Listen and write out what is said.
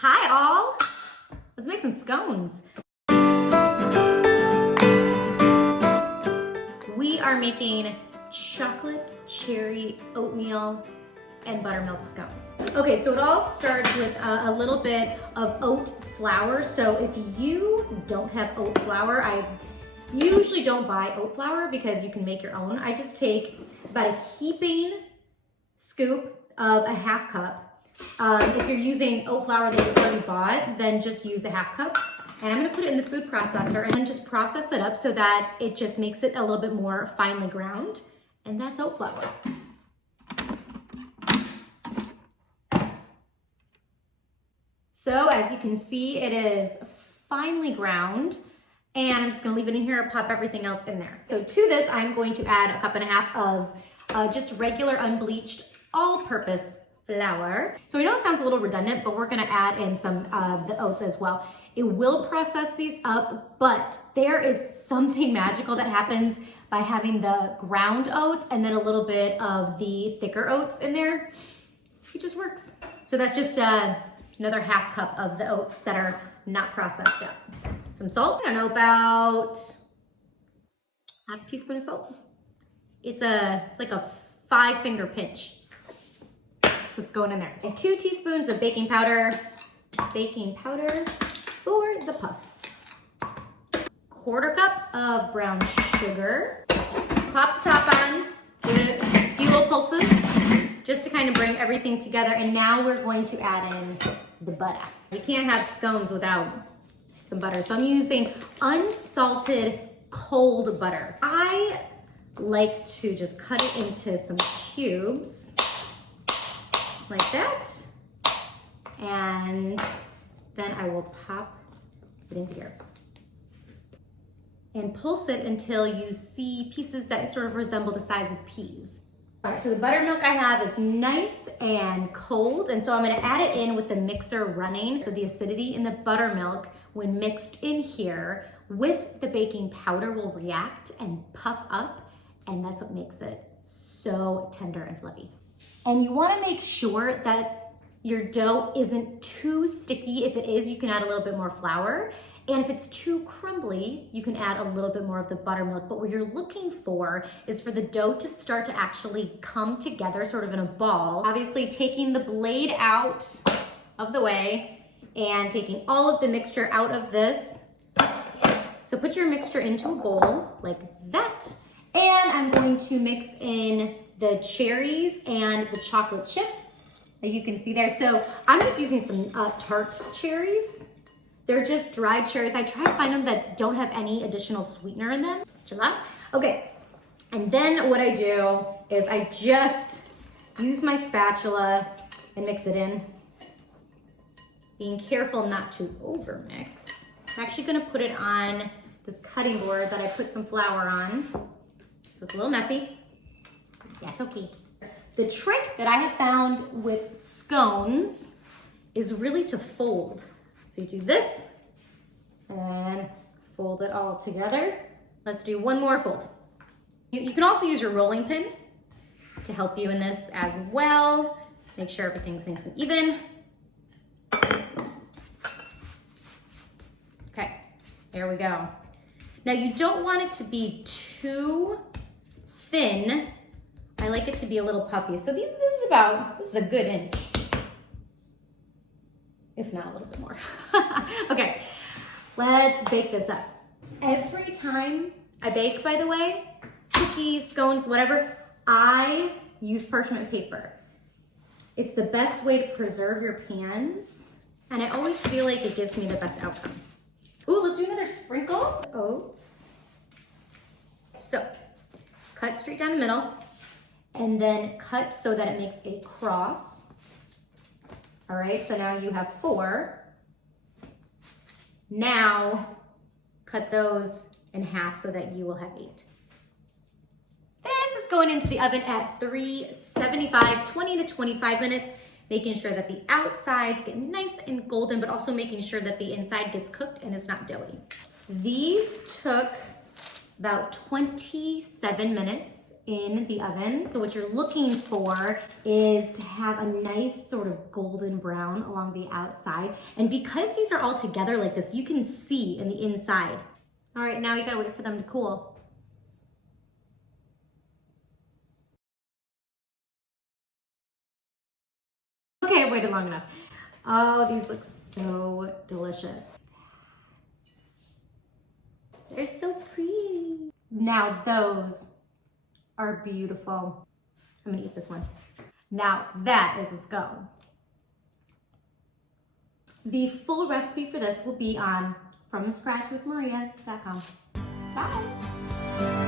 Hi all, let's make some scones. We are making chocolate cherry oatmeal and buttermilk scones. Okay, so it all starts with a little bit of oat flour. So if you don't have oat flour, I usually don't buy oat flour because you can make your own. I just take about a heaping scoop of a half cup. If you're using oat flour that you've already bought, then just use a half cup. And I'm gonna put it in the food processor and then just process it up so that it just makes it a little bit more finely ground. And that's oat flour. So as you can see, it is finely ground. And I'm just gonna leave it in here and pop everything else in there. So to this, I'm going to add a cup and a half of just regular unbleached all-purpose flour. So I know it sounds a little redundant, but we're gonna add in some of the oats as well. It will process these up, but there is something magical that happens by having the ground oats and then a little bit of the thicker oats in there. It just works. So that's just another half cup of the oats that are not processed up. Some salt, I don't know, about half a teaspoon of salt. It's like a 5-finger pinch. So it's going in there. And 2 teaspoons of baking powder for the puff. 1/4 cup of brown sugar. Pop the top on, give it a few little pulses just to kind of bring everything together. And now we're going to add in the butter. You can't have scones without some butter. So I'm using unsalted cold butter. I like to just cut it into some cubes like that. And then I will pop it into here and pulse it until you see pieces that sort of resemble the size of peas. All right, so the buttermilk I have is nice and cold, and so I'm gonna add it in with the mixer running. So the acidity in the buttermilk, when mixed in here with the baking powder, will react and puff up, and that's what makes it so tender and fluffy. And you wanna make sure that your dough isn't too sticky. If it is, you can add a little bit more flour. And if it's too crumbly, you can add a little bit more of the buttermilk. But what you're looking for is for the dough to start to actually come together sort of in a ball. Obviously taking the blade out of the way and taking all of the mixture out of this. So put your mixture into a bowl like that. And I'm going to mix in the cherries and the chocolate chips that you can see there. So I'm just using some tart cherries. They're just dried cherries. I try to find them that don't have any additional sweetener in them. Okay, and then what I do is I just use my spatula and mix it in. Being careful not to overmix. I'm actually gonna put it on this cutting board that I put some flour on. So it's a little messy. That's okay. The trick that I have found with scones is really to fold. So you do this and fold it all together. Let's do one more fold. You can also use your rolling pin to help you in this as well. Make sure everything's nice and even. Okay, there we go. Now you don't want it to be too thin. I like it to be a little puffy. So this is a good inch, if not a little bit more. Okay, let's bake this up. Every time I bake, by the way, cookies, scones, whatever, I use parchment paper. It's the best way to preserve your pans, and I always feel like it gives me the best outcome. Ooh, let's do another sprinkle. Oats. So, cut straight down the middle, and then cut so that it makes a cross. All right, so now you have 4. Now, cut those in half so that you will have 8. This is going into the oven at 375, 20 to 25 minutes, making sure that the outsides get nice and golden, but also making sure that the inside gets cooked and is not doughy. These took about 27 minutes in the oven. So what you're looking for is to have a nice sort of golden brown along the outside. And because these are all together like this, you can see in the inside. All right, now you gotta wait for them to cool. Okay, I've waited long enough. Oh, these look so delicious. They're so pretty. Now those are beautiful. I'm gonna eat this one. Now that is a scone. The full recipe for this will be on fromscratchwithmaria.com. Bye.